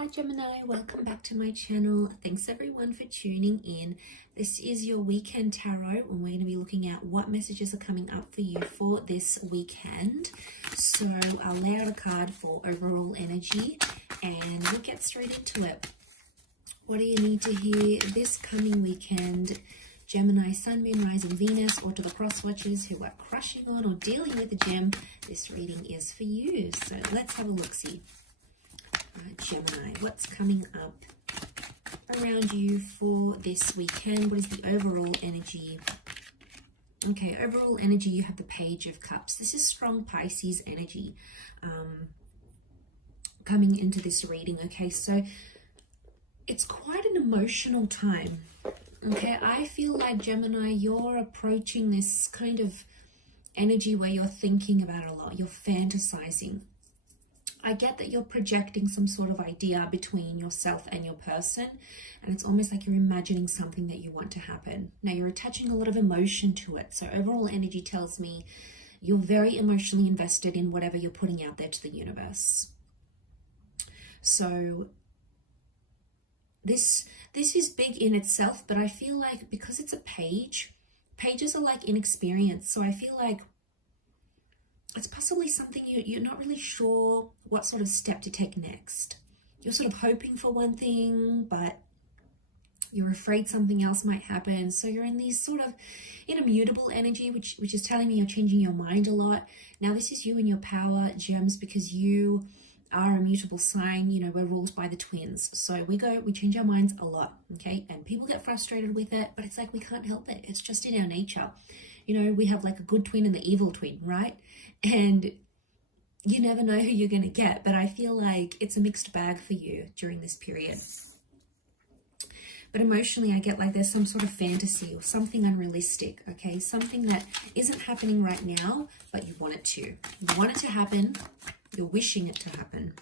Hi Gemini, welcome back to my channel. Thanks everyone for tuning in. This is your weekend tarot and we're going to be looking at what messages are coming up for you for this weekend. So I'll lay out a card for overall energy and we'll get straight into it. What do you need to hear this coming weekend? Gemini, Sun, Moon, Rising, Venus, or to the cross watchers who are crushing on or dealing with a gem, this reading is for you. So let's have a look-see. Gemini, what's coming up around you for this weekend? What is the overall energy? Okay, overall energy, you have the Page of Cups. This is strong Pisces energy coming into this reading. Okay, so it's quite an emotional time. Okay, I feel like Gemini, you're approaching this kind of energy where you're thinking about it a lot, you're fantasizing. I get that you're projecting some sort of idea between yourself and your person, and it's almost like you're imagining something that you want to happen. Now, you're attaching a lot of emotion to it. So overall energy tells me you're very emotionally invested in whatever you're putting out there to the universe. So this is big in itself, but I feel like because it's a page, pages are like inexperienced. So I feel like it's possibly something you're not really sure what sort of step to take next. You're sort of hoping for one thing, but you're afraid something else might happen. So you're in these sort of immutable energy, which is telling me you're changing your mind a lot. Now, this is you and your power, gems, because you are a mutable sign. You know, we're ruled by the twins. So we change our minds a lot, okay? And people get frustrated with it, but it's like we can't help it. It's just in our nature. You know, we have like a good twin and the evil twin, right? And you never know who you're going to get, but I feel like it's a mixed bag for you during this period. But emotionally, I get like there's some sort of fantasy or something unrealistic, okay? Something that isn't happening right now, but you want it to. You want it to happen. You're wishing it to happen.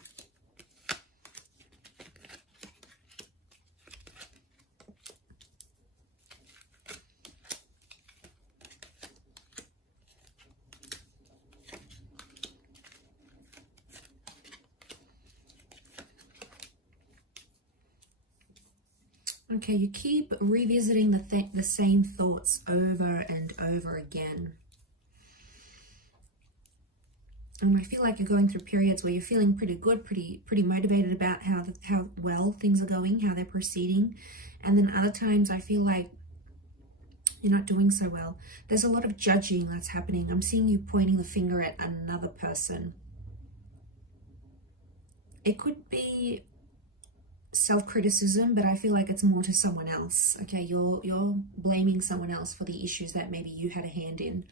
Okay, you keep revisiting the same thoughts over and over again. And I feel like you're going through periods where you're feeling pretty good, pretty motivated about how well things are going, how they're proceeding. And then other times I feel like you're not doing so well. There's a lot of judging that's happening. I'm seeing you pointing the finger at another person. It could be self-criticism, but I feel like it's more to someone else. Okay, you're blaming someone else for the issues that maybe you had a hand in.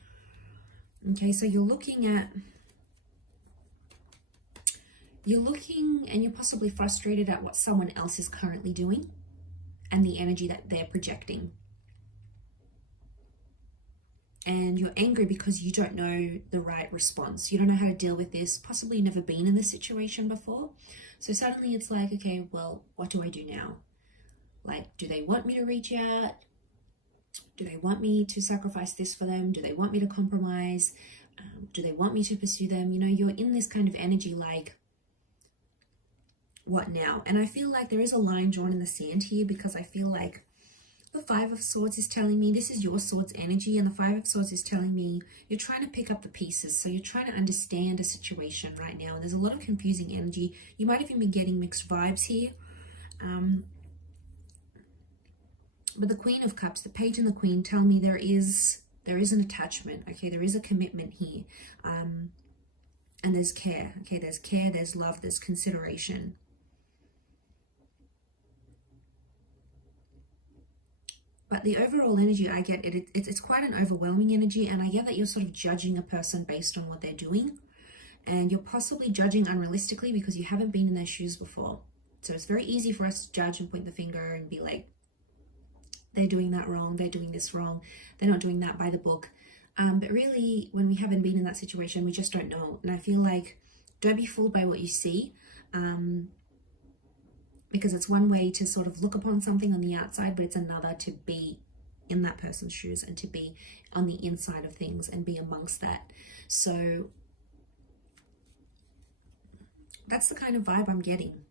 Okay, so you're looking and you're possibly frustrated at what someone else is currently doing and the energy that they're projecting. And you're angry because you don't know the right response. You don't know how to deal with this. Possibly never been in this situation before. So suddenly it's like, okay, well, what do I do now? Like, do they want me to reach out? Do they want me to sacrifice this for them? Do they want me to compromise? Do they want me to pursue them? You know, you're in this kind of energy like, what now? And I feel like there is a line drawn in the sand here because I feel like the Five of Swords is telling me this is your Swords energy, and the Five of Swords is telling me you're trying to pick up the pieces. So you're trying to understand a situation right now, and there's a lot of confusing energy. You might even be getting mixed vibes here. But the Queen of Cups, the Page and the Queen tell me there is an attachment, okay? There is a commitment here. And there's care, okay? There's care, there's love, there's consideration. But the overall energy I get, it's quite an overwhelming energy, and I get that you're sort of judging a person based on what they're doing, and you're possibly judging unrealistically because you haven't been in their shoes before. So it's very easy for us to judge and point the finger and be like, they're doing that wrong, they're doing this wrong, they're not doing that by the book. But really, when we haven't been in that situation, we just don't know. And I feel like, don't be fooled by what you see. Because it's one way to sort of look upon something on the outside, but it's another to be in that person's shoes and to be on the inside of things and be amongst that. So that's the kind of vibe I'm getting.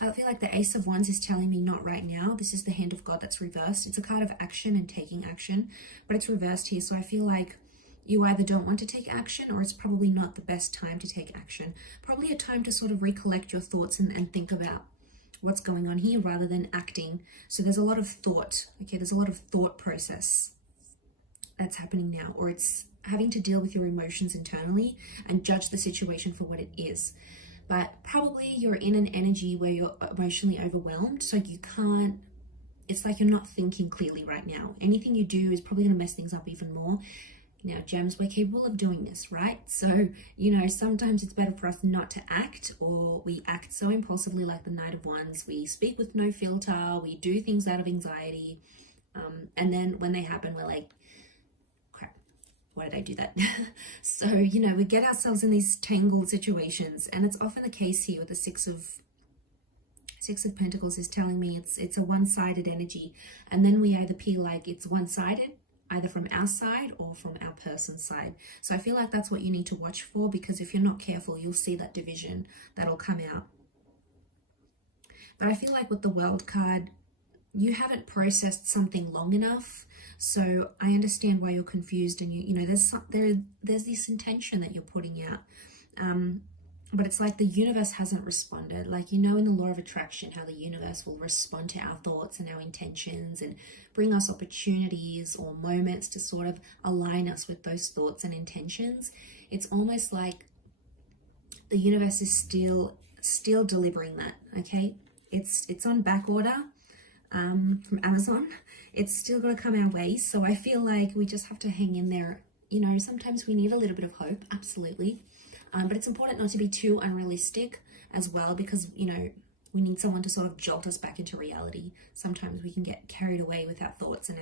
I feel like the Ace of Wands is telling me not right now. This is the Hand of God that's reversed. It's a card of action and taking action, but it's reversed here. So I feel like you either don't want to take action, or it's probably not the best time to take action. Probably a time to sort of recollect your thoughts and think about what's going on here rather than acting. So there's a lot of thought, okay? There's a lot of thought process that's happening now, or it's having to deal with your emotions internally and judge the situation for what it is. But probably you're in an energy where you're emotionally overwhelmed, so you can't, it's like you're not thinking clearly right now. Anything you do is probably going to mess things up even more. Now, gems, we're capable of doing this, right? So, you know, sometimes it's better for us not to act, or we act so impulsively like the Knight of Wands. We speak with no filter, we do things out of anxiety, and then when they happen, we're like, why did I do that? So, you know, we get ourselves in these tangled situations, and it's often the case here with the Six of Pentacles is telling me it's a one-sided energy, and then we either feel like it's one-sided, either from our side or from our person's side. So I feel like that's what you need to watch for, because if you're not careful, you'll see that division that'll come out. But I feel like with the World card, you haven't processed something long enough. So I understand why you're confused, and you know there's this intention that you're putting out, but it's like the universe hasn't responded. Like, you know, in the law of attraction, how the universe will respond to our thoughts and our intentions and bring us opportunities or moments to sort of align us with those thoughts and intentions. It's almost like the universe is still delivering that. Okay, it's on back order. From Amazon. It's still got to come our way. So I feel like we just have to hang in there. You know, sometimes we need a little bit of hope, absolutely. But it's important not to be too unrealistic as well, because, you know, we need someone to sort of jolt us back into reality. Sometimes we can get carried away with our thoughts and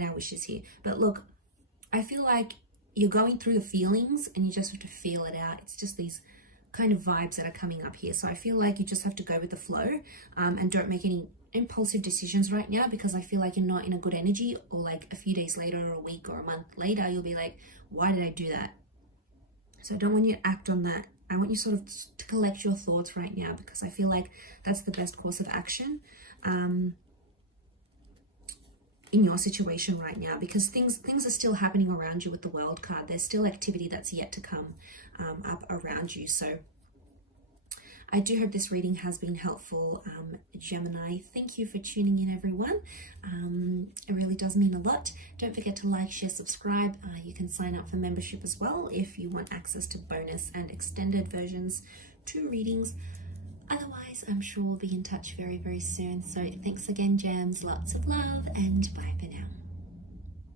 our wishes here. But look, I feel like you're going through the feelings and you just have to feel it out. It's just these kind of vibes that are coming up here. So I feel like you just have to go with the flow, and don't make any impulsive decisions right now, because I feel like you're not in a good energy, or like a few days later or a week or a month later you'll be like, why did I do that? So I don't want you to act on that. I want you sort of to collect your thoughts right now, because I feel like that's the best course of action in your situation right now, because things are still happening around you with the World card. There's still activity that's yet to come up around you. So I do hope this reading has been helpful, Gemini. Thank you for tuning in, everyone. It really does mean a lot. Don't forget to like, share, subscribe. You can sign up for membership as well if you want access to bonus and extended versions to readings. Otherwise, I'm sure we'll be in touch very, very soon. So thanks again, gems. Lots of love, and bye for now.